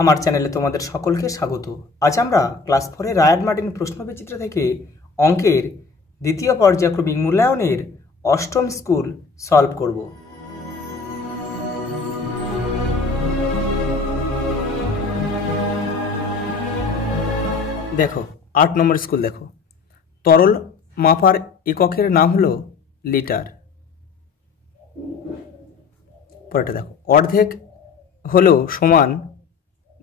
আমার চ্যানেলে তোমাদের সকলকে স্বাগত। আজ আমরা ক্লাস 4 রায়ান মার্টিন প্রশ্নবিচিত্র থেকে অঙ্কের দ্বিতীয় পর্যায়ক্রমিক মূল্যায়নের অষ্টম স্কুল সলভ করব। দেখো 8 নম্বর স্কুল। দেখো তরল মাপার এককের নাম হলো লিটার। পরেরটা দেখো অর্ধেক হলো সমান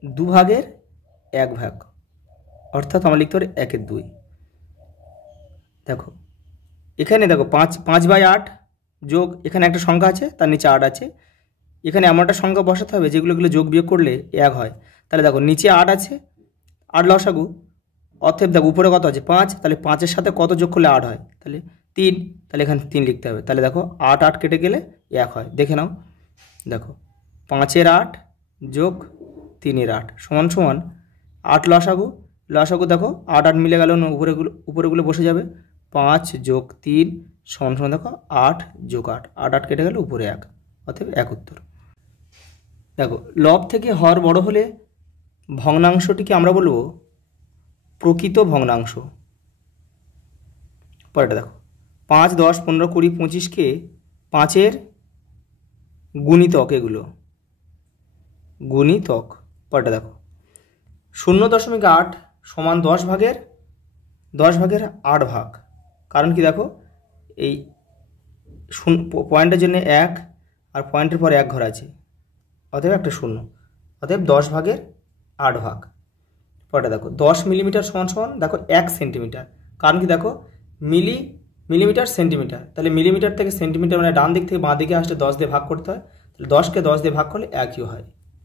2 ভাগের 1 ভাগ, অর্থাৎ আমরা লিখতে পারি 1/2। দেখো এখানে দেখো 5/8 যোগ এখানে একটা সংখ্যা আছে, তার নিচে 8 আছে। এখানে এমন একটা সংখ্যা বসাতে হবে যেগুলোগুলো যোগ বিয়োগ করলে 1 হয়। তাহলে দেখো নিচে 8 আছে, 8 লসাগু, অতএব দেখো উপরে কত আছে 5, তাহলে 5-এর সাথে কত যোগ করলে 8 হয়, তাহলে 3, তাহলে এখানে 3 লিখতে হবে। তাহলে দেখো 8 কেটে গেলে 1 হয়। দেখে নাও, দেখো 5-এর 8 যোগ 3-এর 8 সমান সমান 8 লসাগু। লসাগু দেখো 8 মিলে গেল না, উপরেগুলো বসে যাবে। 5 যোগ 3 সমান সমান দেখো 8 যোগ 8, 8 কেটে গেল, উপরে 1, অতএব 1 উত্তর। দেখো লব থেকে হর বড় হলে ভগ্নাংশটিকে আমরা বলবো প্রকৃত ভগ্নাংশ। পরেরটা দেখো 5, 10, 15, 20, 25কে 5-এর গুণিতক, এগুলো গুণিতক। পরেরটা দেখো 0.8 সমান 10 ভাগের 8 ভাগ। কারণ কি দেখো এই পয়েন্টের জন্য 1 আর পয়েন্টের পর 1 ঘর আছে, অতএব একটা 0, অতএব 10 ভাগের 8 ভাগ। পরেরটা দেখো 10 মিলিমিটার সমান সমান দেখো 1 সেন্টিমিটার। কারণ কি দেখো মিলিমিটার সেন্টিমিটার, তাহলে মিলিমিটার থেকে সেন্টিমিটার মানে ডান দিক থেকে বাঁ দিকে আসলে 10 দিয়ে ভাগ করতে হয়, তাহলে 10কে 10 দিয়ে ভাগ করলে 1ই হয়।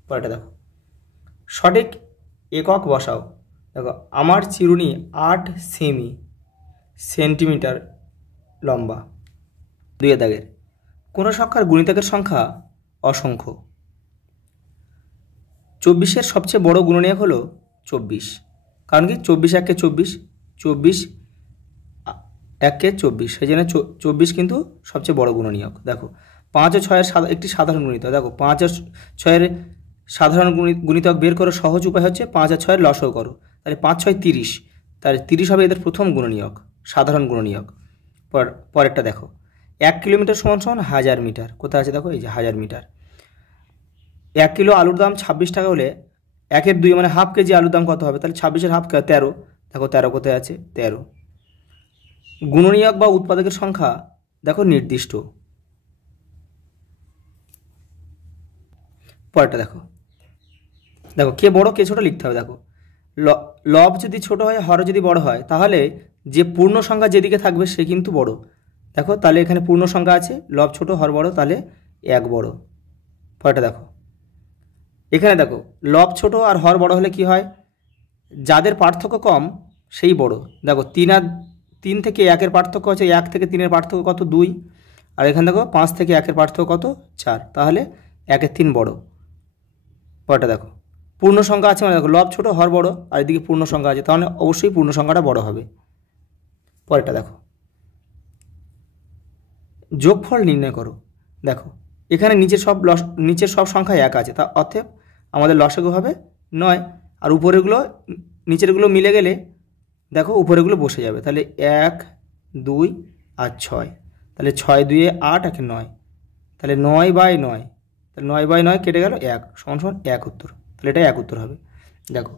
পরেরটা দেখো সঠিক একক বসাও। দেখো আমার চিরুনি 8 সেন্টিমিটার লম্বা। 2 দাগের কোনো সংখ্যার গুণিতকের সংখ্যা অসংখ্য। 24-এর সবচেয়ে বড় গুণনীয়ক হলো 24। কারণ কি 24 1 কে 24, 24 1 কে 24, সেই জন্য 24 কিন্তু সবচেয়ে বড় গুণনীয়ক। দেখো 5 ও 6-এর একটি সাধারণ গুণিতক। দেখো 5 আর 6-এর সাধারণ গুণিতক বের করো সহজ উপায় হচ্ছে 5 আর 6-এর লসাগু করো, তাহলে 5 6 30, তাহলে 30 হবে এদের প্রথম গুণনীয়ক, সাধারণ গুণনীয়ক। পরেরটা দেখো 1 কিলোমিটার সমান সমান 1000 মিটার। কোথায় আছে দেখো, এই যে 1000 মিটার। 1 কিলো আলুর দাম 26 টাকা হলে 1/2 মানে হাফ কেজি আলুর দাম কত হবে, তাহলে 26-এর হাফ 13। দেখো 13 কোথায় আছে, 13। গুণনীয়ক বা উৎপাদকের সংখ্যা দেখো নির্দিষ্ট। পরেরটা দেখো কে বড় কে ছোট লিখতে হবে। দেখো লব যদি ছোট হয়, হর যদি বড় হয়, তাহলে যে পূর্ণ সংখ্যা যেদিকে থাকবে সে কিন্তু বড়। দেখো তাহলে এখানে পূর্ণ সংখ্যা আছে, লব ছোট হর বড়, তাহলে 1 বড়। পরেরটা দেখো এখানে দেখো লব ছোট আর হর বড় হলে কি হয়, যাদের পার্থক্য কম সেই বড়। দেখো 3 থেকে 1-এর পার্থক্য আছে, 1 থেকে 3-এর পার্থক্য কত, 2। আর এখানে দেখো 5 থেকে 1-এর পার্থক্য কত, 4, তাহলে 1/3 বড়। পরেরটা দেখো পূর্ণ সংখ্যা আছে মানে দেখো লব ছোট হর বড়, আর এদিকে পূর্ণ সংখ্যা আছে, তাহলে অবশ্যই পূর্ণ সংখ্যাটা বড় হবে। পরেরটা দেখো যোগফল নির্ণয় করো। দেখো এখানে নিচের সব সংখ্যা 1 আছে, তা অতএব আমাদের লসাগু হবে 9, আর উপরেগুলো নিচেরগুলো মিলে গেলে দেখো উপরেগুলো বসে যাবে, তাহলে 1 2 আর 6, তাহলে 6 2 8 আর 9, তাহলে 9/9, তাহলে 9/9 কেটে গেল 1 সমান সমান 1 উত্তর। তাহলে এটা 1 উত্তর হবে। দেখো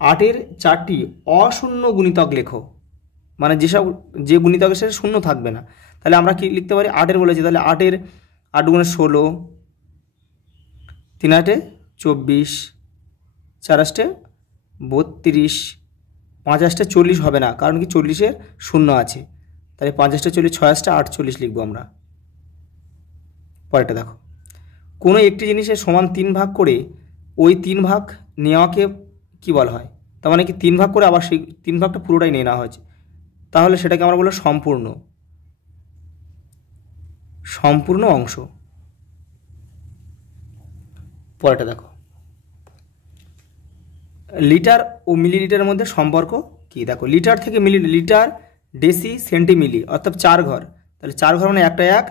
8-এর 4টি অশূন্য গুণিতক লেখো, মানে যে গুণিতকের সাথে শূন্য থাকবে না। তাহলে আমরা কি লিখতে পারি, 8-এর বলেছি, তাহলে 8-এর 8 গুণে 16, 3 8 24, 4 8 32, 5 8 40 হবে না, কারণ কি 40-এর শূন্য আছে, তাহলে 5 8 40, 6 8 48 লিখবো আমরা। পরেরটা দেখো কোনো একটি জিনিসের সমান 3 ভাগ করে ওই 3 ভাগ নেওয়াকে কি বলা হয়, তার মানে কি 3 ভাগ করে আবার সেই 3 ভাগটা পুরোটাই নিয়ে নেওয়া হয়েছে, তাহলে সেটাকে আমরা বলবো সম্পূর্ণ অংশ। পরেরটা দেখো লিটার ও মিলিলিটারের মধ্যে সম্পর্ক কি। দেখো লিটার থেকে লিটার, ডেসি, সেন্টিমিলি, অর্থাৎ 4 ঘর, তাহলে 4 ঘর মানে একটা 1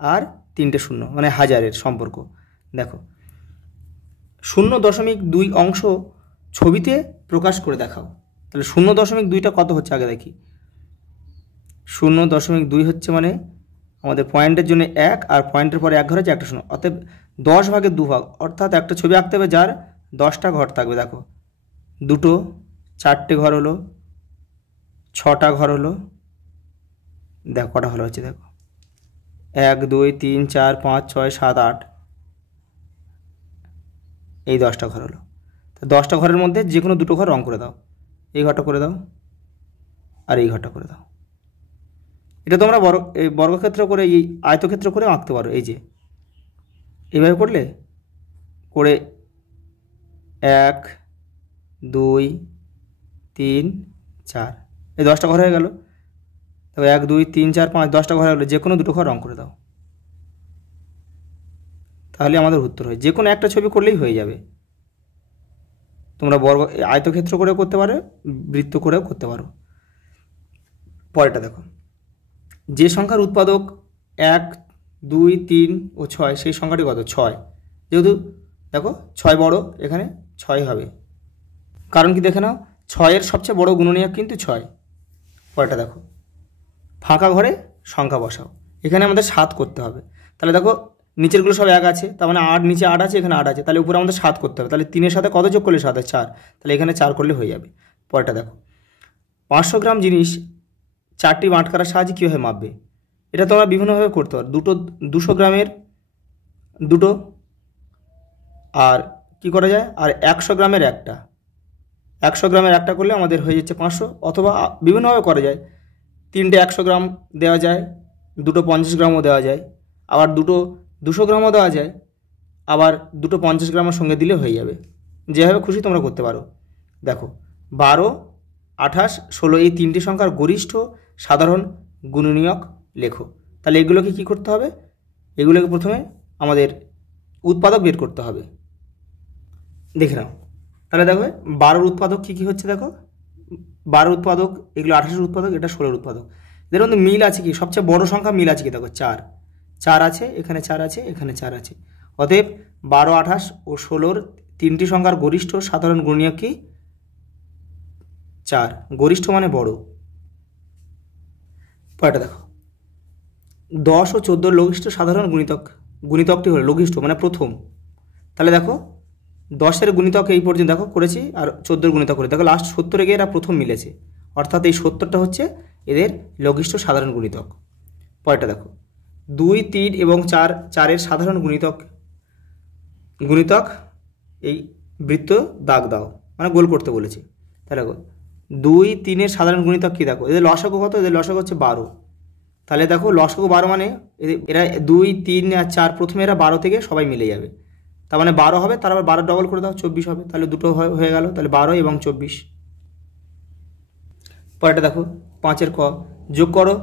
আর 3টে 0 মানে 1000-এর সম্পর্ক। দেখো 0.2 অংশ ছবিতে প্রকাশ করে দেখাও। তাহলে 0.2টা কত হচ্ছে আগে দেখি। 0.2 হচ্ছে মানে আমাদের পয়েন্টের জন্য 1 আর পয়েন্টের পরে 1 ঘর আছে, একটা 0, অতএব 10 ভাগের 2 ভাগ, অর্থাৎ একটা ছবি আঁকতে হবে যার 10টা ঘর থাকবে। দেখো 2, 4টে ঘর হলো, 6টা ঘর হলো, দেখো কটা হলো হচ্ছে, দেখো 1 2 3 4 5 6 7 8, এই 10টা ঘর হলো। তো 10টা ঘরের মধ্যে যে কোনো দুটো ঘর রং করে দাও, এই ঘরটা করে দাও আর এই ঘরটা করে দাও। এটা তোমরা বর্গক্ষেত্র করে, এই আয়তক্ষেত্র করে আঁকতে পারো। এই যে এইভাবে করলে করে 1 2 3 4, এই 10টা ঘর হয়ে গেল। তবে 1 2 3 4 5 10টা ঘর হয়ে গেলো, যে কোনো দুটো ঘর রং করে দাও, তাহলে আমাদের উত্তর হয়। যে কোনো একটা ছবি করলেই হয়ে যাবে। তোমরা আয়তক্ষেত্র করেও করতে পারো, বৃত্ত করেও করতে পারো। পরেরটা দেখো, যে সংখ্যার উৎপাদক 1 2 3 ও 6, সেই সংখ্যাটি কত? 6। যেহেতু দেখো 6 বড়, এখানে 6 হবে। কারণ কি দেখে নাও, 6-এর সবচেয়ে বড় গুণনীয়ক কিন্তু 6। পরেরটা দেখো, ফাঁকা ঘরে সংখ্যা বসাও। এখানে আমাদের 7 করতে হবে। তাহলে দেখো নিচেরগুলো সব 1 আছে, তার মানে 8, নিচে 8 আছে, এখানে 8 আছে, তাহলে উপরে আমাদের 7 করতে হবে। তাহলে 3-এর সাথে কত যোগ করলে 7 হয়? 4। তাহলে এখানে 4 করলে হয়ে যাবে। পরেরটা দেখো, 500 গ্রাম জিনিস 4টি বাটখারার সাহায্যে কীভাবে মাপবে? এটা তোমরা বিভিন্নভাবে করতে পারো। 200 গ্রামের দুটো, আর কি করা যায়, আর 100 গ্রামের একটা। 100 গ্রামের একটা করলে আমাদের হয়ে যাচ্ছে 500, অথবা বিভিন্নভাবে করা যায়। 3টে 100 গ্রাম দেওয়া যায়, 2টো 50 গ্রামও দেওয়া যায়, আবার 2টো 200 গ্রামও দেওয়া যায়, আবার 2টো 50 গ্রামের সঙ্গে দিলে হয়ে যাবে। যেভাবে খুশি তোমরা করতে পারো। দেখো 12, 28, 16 এই 3টি সংখ্যার গরিষ্ঠ সাধারণ গুণনীয়ক লেখো। তাহলে এগুলোকে কি করতে হবে? এগুলোকে প্রথমে আমাদের উৎপাদক বের করতে হবে। দেখে নাও, তাহলে দেখো 12-র উৎপাদক কী কী হচ্ছে। দেখো 12 উৎপাদক, এগুলো 28-এর উৎপাদক, এটা 16-এর উৎপাদক। এদের মধ্যে মিল আছে কি? সবচেয়ে বড় সংখ্যা মিল আছে কি? দেখো 4 আছে, এখানে 4 আছে, এখানে 4 আছে। অতএব 12, 28 ও 16-র 3টি সংখ্যার গরিষ্ঠ সাধারণ গুণনীয়ক কি? 4। গরিষ্ঠ মানে বড়। পরেরটা দেখো, 10 ও 14-র লঘিষ্ঠ সাধারণ গুণিতকটি হলো লঘিষ্ঠ মানে প্রথম। তাহলে দেখো 10-এর গুণিতক এই পর্যন্ত দেখো করেছি, আর 14-এর গুণিতক করে দেখো লাস্ট 70-এ গিয়ে এরা প্রথম মিলেছে, অর্থাৎ এই 70টা হচ্ছে এদের লঘিষ্ঠ সাধারণ গুণিতক। পরেরটা দেখো, 2 3 এবং 4-এর সাধারণ গুণিতক এই বৃত্ত দাগ দাও, মানে গোল করতে বলেছি। তাহলে দেখো 2 3-এর সাধারণ গুণিতক কী? দেখো এদের লসাগু কত? এদের লসাগু হচ্ছে 12। তাহলে দেখো লসাগু 12 মানে এরা 2 3 আর 4 প্রথমে এরা 12 থেকে সবাই মিলে যাবে, তার মানে 12 হবে, তার আবার 12 ডবল করে দাও 24 হবে। তাহলে দুটো হয়ে গেল, তাহলে 12 এবং 24। পরেরটা দেখো 5-এর ক, যোগ করো।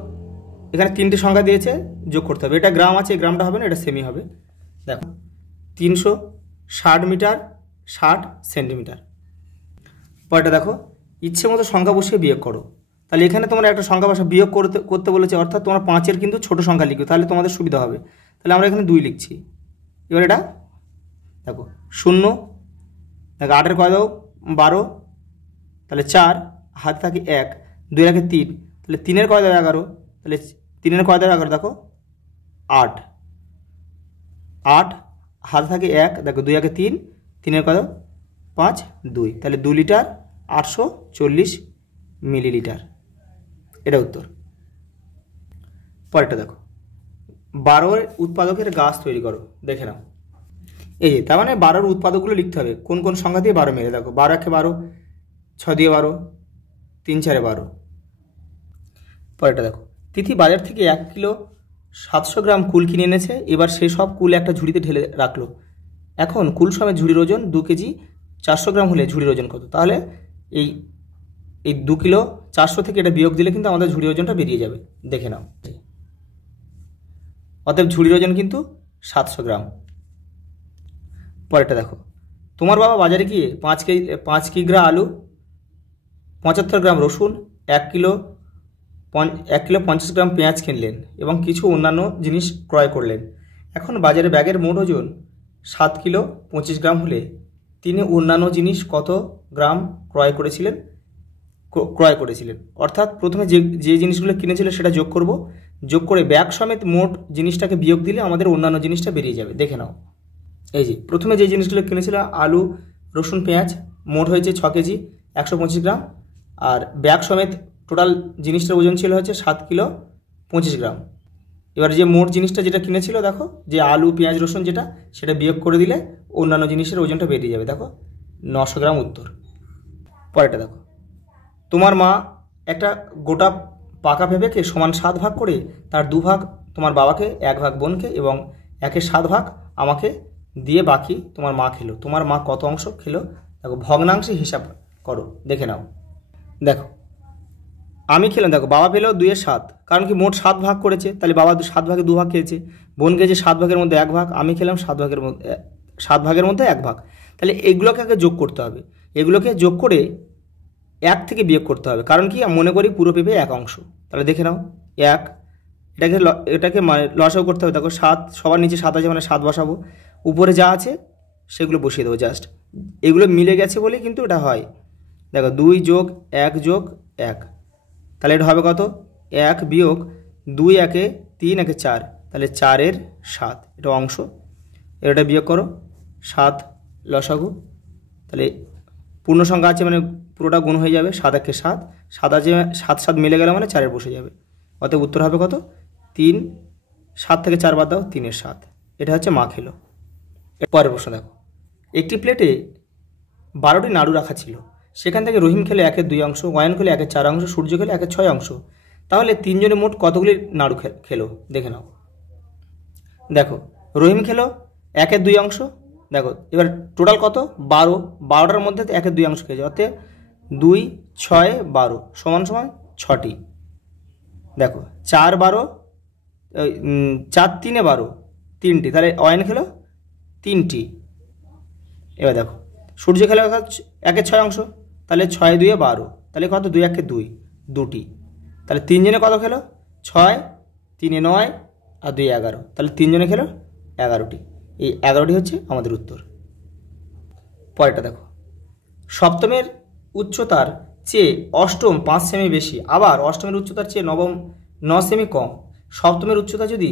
এখানে 3টে সংখ্যা দিয়েছে, যোগ করতে হবে। এটা গ্রাম আছে, এই গ্রামটা হবে না, এটা সেমি হবে। দেখো 360 মিটার 60 সেন্টিমিটার। পরেরটা দেখো, ইচ্ছে মতো সংখ্যা বসিয়ে বিয়োগ করো। তাহলে এখানে তোমরা একটা সংখ্যা বসা বিয়োগ করতে বলেছে, অর্থাৎ তোমরা 5-এর কিন্তু ছোট সংখ্যা লিখবে, তাহলে তোমাদের সুবিধা হবে। তাহলে আমরা এখানে 2 লিখছি। এবার এটা দেখো 0, দেখো 8-এর কয় দাও? 12, তাহলে 4, হাতে থাকে 1, 2 রাখে 3, তাহলে 3-এর কয় দাও? 11, তাহলে 3-এর কয় দাও? 11, দেখো 8, হাতে থাকে 1, দেখো 2 রাখে 3, 3-এর কয় দাও? 5, 2, তাহলে 2 লিটার 840 মিলিলিটার। এটা উত্তর। পরেরটা দেখো, 12-এর উৎপাদকের গাছ তৈরি করো। দেখে নাও, এই তার মানে 12-এর উৎপাদকগুলো লিখতে হবে, কোন কোন সংখ্যা দিয়ে 12 মেলে। দেখো 12 একে 12, 6 দিয়ে 12, 3 4-এ 12। পরেরটা দেখো, তিথি বাজার থেকে 1 কিলো 700 গ্রাম কুল কিনে এনেছে। এবার সেই সব কুল একটা ঝুড়িতে ঢেলে রাখলো। এখন কুল সমেত ঝুড়ির ওজন 2 কেজি 400 গ্রাম হলে ঝুড়ির ওজন কত? তাহলে এই 2 কিলো 400 থেকে এটা বিয়োগ দিলে কিন্তু আমাদের ঝুড়ির ওজনটা বেরিয়ে যাবে। দেখে নাও, অতএব ঝুড়ির ওজন কিন্তু 700 গ্রাম। পরেরটা দেখো, তোমার বাবা বাজারে গিয়ে 5 কিগ্রা আলু, 75 গ্রাম রসুন, 1 কিলো 50 গ্রাম পেঁয়াজ কিনলেন এবং কিছু অন্যান্য জিনিস ক্রয় করলেন। এখন বাজারে ব্যাগের মোট ওজন 7 কিলো 25 গ্রাম হলে তিনি অন্যান্য জিনিস কত গ্রাম ক্রয় করেছিলেন। অর্থাৎ প্রথমে যে জিনিসগুলো কিনেছিল সেটা যোগ করব, যোগ করে ব্যাগ সমেত মোট জিনিসটাকে বিয়োগ দিলে আমাদের অন্যান্য জিনিসটা বেরিয়ে যাবে। দেখে নাও, এই যে প্রথমে যে জিনিসগুলো কিনেছিল আলু, রসুন, পেঁয়াজ, মোট হয়েছে 6 কেজি 125 গ্রাম, আর ব্যাগ সমেত টোটাল জিনিসটার ওজন ছিল হচ্ছে 7 কিলো 25 গ্রাম। এবার যে মোট জিনিসটা যেটা কিনেছিল দেখো, যে আলু, পেঁয়াজ, রসুন যেটা, সেটা বিয়োগ করে দিলে অন্যান্য জিনিসের ওজনটা বেরিয়ে যাবে। দেখো 900 গ্রাম উত্তর। পরেরটা দেখো, তোমার মা একটা গোটা পাকা পেঁপেকে সমান 7 ভাগ করে তার 2 ভাগ তোমার বাবাকে, 1 ভাগ বোনকে এবং 1/7 ভাগ আমাকে দিয়ে বাকি তোমার মা খেলো। তোমার মা কত অংশ খেলো? দেখো ভগ্নাংশে হিসাব করো, দেখে নাও। দেখো আমি খেলাম, দেখো বাবা পেলো 2/7, কারণ কি মোট 7 ভাগ করেছে, তাহলে বাবা 7 ভাগে 2 ভাগ খেয়েছে। বোন খেয়েছে 7 ভাগের মধ্যে 1 ভাগ, আমি খেলাম 7 ভাগের মধ্যে 1 ভাগ। তাহলে এগুলোকে আগে যোগ করতে হবে, এগুলোকে যোগ করে 1 থেকে বিয়োগ করতে হবে, কারণ কি মনে করি পুরো পেঁপে 1 অংশ। তাহলে দেখে নাও 1, এটাকে লসাগু করতে হবে। দেখো 7, সবার নিচে 7 আছে মানে 7 বসাবো, উপরে যা আছে সেগুলো বসিয়ে দেবো জাস্ট। এগুলো মিলে গেছে বলে কিন্তু এটা হয়। দেখো 2 যোগ 1 যোগ 1, তাহলে এটা হবে কত? 1 বিয়োগ 2 1 3 1 4, তাহলে 4 7, এটা অংশ। এটা বিয়োগ করো 7 লসাগু, তাহলে পূর্ণ সংখ্যা আছে মানে পুরোটা গুণ হয়ে যাবে, 7 1 7, 7 আছে 7 7 মিলে গেলে মানে 4 বসে যাবে। অতএব উত্তর হবে কত? 3। 7 থেকে 4 বাদ দাও, 3 7। এটা হচ্ছে মা খেলো। পরের প্রশ্ন দেখো, একটি প্লেটে 12টি নাড়ু রাখা ছিল, সেখান থেকে রহিম খেলো 1 2 অংশ, অয়ন খেলো 1 4 অংশ, সূর্য খেলো 1 6 অংশ। তাহলে তিনজনে মোট কতগুলি নাড়ু খেলো? দেখে নাও। দেখো রহিম খেলো 1 2 অংশ, দেখো এবার টোটাল কত? 12, 12টার মধ্যে 1 2 অংশ খেয়েছে, অর্থাৎ 2 6 12 সমান সমান 6টি। দেখো 4 12, 4 3 12, 3টি, তাহলে অয়ন খেলো 3টি। এবার দেখো সূর্য খেলো 1 6 অংশ, তাহলে 6 2 12, তাহলে কত? 2 1 2, 2টি। তাহলে তিনজনে কত খেলো? 6 3 9 আর 2 11, তাহলে তিনজনে খেলো 11টি। এই 11টি হচ্ছে আমাদের উত্তর। পরেরটা দেখো, সপ্তমের উচ্চতার চেয়ে অষ্টম 5 সেমি বেশি, আবার অষ্টমের উচ্চতার চেয়ে নবম 9 সেমি কম। সপ্তমের উচ্চতা যদি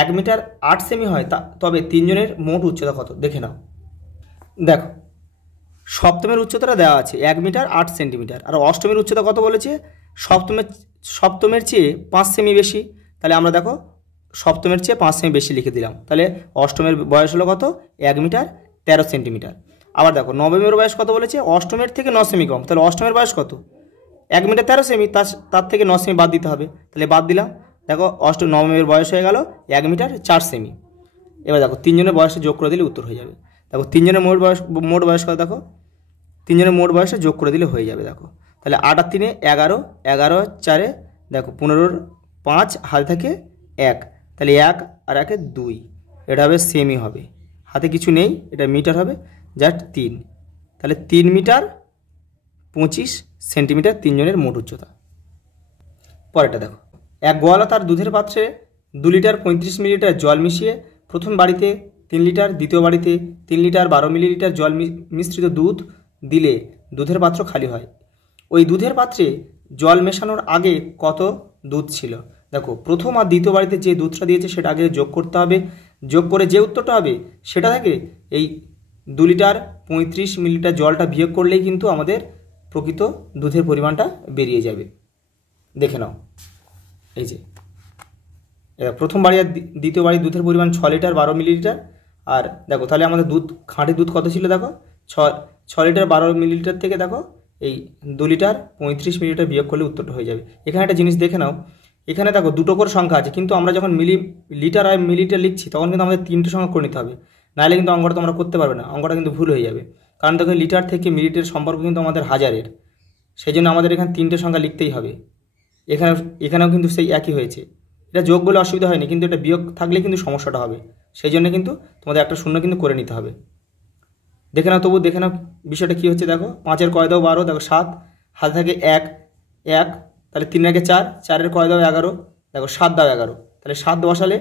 1 মিটার 8 সেমি হয় তবে তিনজনের মোট উচ্চতা কত? দেখে নাও। দেখো সপ্তমের উচ্চতাটা দেওয়া আছে 1 মিটার 8 সেন্টিমিটার, আর অষ্টমের উচ্চতা কত বলেছে? সপ্তমের চেয়ে 5 সেমি বেশি, তাহলে আমরা দেখো সপ্তমের চেয়ে 5 সেমি বেশি লিখে দিলাম। তাহলে অষ্টমের বয়স হলো কত? 1 মিটার 13 সেন্টিমিটার। আবার দেখো নবমের বয়স কত বলেছে? অষ্টমের থেকে 9 সেমি কম, তাহলে অষ্টমের বয়স কত? 1 মিটার 13 সেমি, তার থেকে 9 সেমি বাদ দিতে হবে, তাহলে বাদ দিলাম। দেখো নবমের বয়স হয়ে গেল 1 মিটার 4 সেমি। এবার দেখো তিনজনের বয়সে যোগ করে দিলে উত্তর হয়ে যাবে। দেখো তিনজনের মোট বয়স কত? দেখো তিনজনের মোট বয়সে যোগ করে দিলে হয়ে যাবে। দেখো তাহলে 8 আর 3 11, 11 4, দেখো 15 5, হাতে থেকে 1, তাহলে 1 আর 1 2, এটা হবে সেমি হবে, হাতে কিছু নেই, এটা মিটার হবে, জাস্ট 3, তাহলে 3 মিটার 25 সেন্টিমিটার তিনজনের মোট উচ্চতা। পরেরটা দেখো, এক গোয়ালা তার দুধের পাত্রে 2 লিটার 35 মিলিলিটার জল মিশিয়ে প্রথম বাড়িতে 3 লিটার, দ্বিতীয় বাড়িতে 3 লিটার 12 মিলিলিটার জল মিশ্রিত দুধ দিলে দুধের পাত্র খালি হয়। ওই দুধের পাত্রে জল মেশানোর আগে কত দুধ ছিল? দেখো প্রথম আর দ্বিতীয় বাড়িতে যে দুধটা দিয়েছে সেটা আগে যোগ করতে হবে, যোগ করে যে উত্তরটা হবে সেটা থেকে এই 2 লিটার 35 মিলিলিটার জলটা বিয়োগ করলেই কিন্তু আমাদের প্রকৃত দুধের পরিমাণটা বেরিয়ে যাবে। দেখে নাও, এই যে প্রথম বাড়ি আর দ্বিতীয় বাড়ির দুধের পরিমাণ 6 লিটার 12 মিলিলিটার। আর দেখো তাহলে আমাদের খাঁটি দুধ কত ছিল? দেখো 6 লিটার 12 মিলিলিটার থেকে দেখো এই 2 লিটার 35 মিলিলিটার বিয়োগ করলে উত্তরটা হয়ে যাবে। এখানে একটা জিনিস দেখে নাও, এখানে দেখো দুটো করে সংখ্যা আছে, কিন্তু আমরা যখন লিটার আর মিলিলিটার লিখছি তখন কিন্তু আমাদের 3টে সংখ্যা করে নিতে হবে, নাহলে কিন্তু অঙ্কটা তোমরা করতে পারবে না, অঙ্কটা কিন্তু ভুল হয়ে যাবে। কারণ দেখো লিটার থেকে মিলিলিটার সম্পর্ক কিন্তু আমাদের হাজারের, সেই জন্য আমাদের এখানে 3টে সংখ্যা লিখতেই হবে। এখানেও কিন্তু সেই একই হয়েছে, এটা যোগ বলে অসুবিধা হয়নি, কিন্তু এটা বিয়োগ থাকলে কিন্তু সমস্যাটা হবে, সেই জন্য কিন্তু তোমাদের একটা শূন্য কিন্তু করে নিতে হবে। দেখে নাও, তবু দেখে নাও বিষয়টা কী হচ্ছে। দেখো 5-এর কয় দাও 12, দেখো 7, হাতে থাকে 1 1, তাহলে 3 এর 4, 4-এর কয় দাও 11, দেখো 7 দাও 11, তাহলে 7 বসালে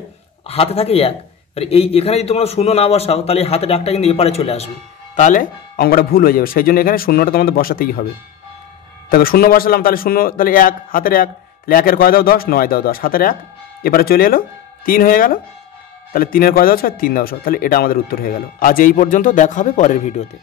হাতে থাকে 1, তাহলে এখানে যদি তোমরা শূন্য না বসাও তাহলে হাতের একটা কিন্তু এপারে চলে আসবে, তাহলে অঙ্কটা ভুল হয়ে যাবে। সেই জন্য এখানে শূন্যটা তোমাদের বসাতেই হবে। দেখো শূন্য বসালাম, তাহলে শূন্য, তাহলে 1 হাতের 1, তাহলে 1-এর কয় দাও 10, 9 দাও 10, হাতের 1, এবারে চলে এলো 3 হয়ে গেল, তাহলে 3-এর কয় দাও 6, 3 দাও 6, তাহলে এটা আমাদের উত্তর হয়ে গেল। আজ এই পর্যন্ত, দেখা হবে পরের ভিডিওতে।